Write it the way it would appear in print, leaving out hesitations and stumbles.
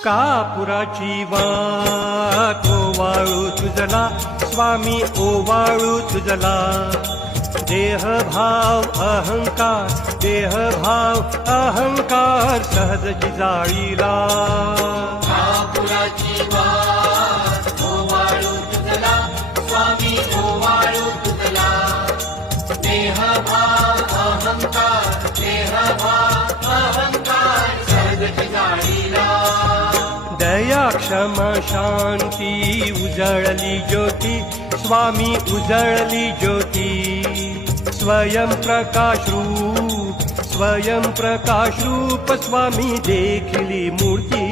कापुराची वाट ओवाळू तुझला स्वामी ओवाळू तुझला देहभाव अहंकार सहज जाळीला कापुराची वाट ओवाळू तुझला स्वामी ओवाळू तुझला देहभाव अहंकार सहज जाळीला दया क्षमा शांती उजळली ज्योती स्वामी उजळली ज्योती स्वयं प्रकाश रूप स्वामी देखली मूर्ती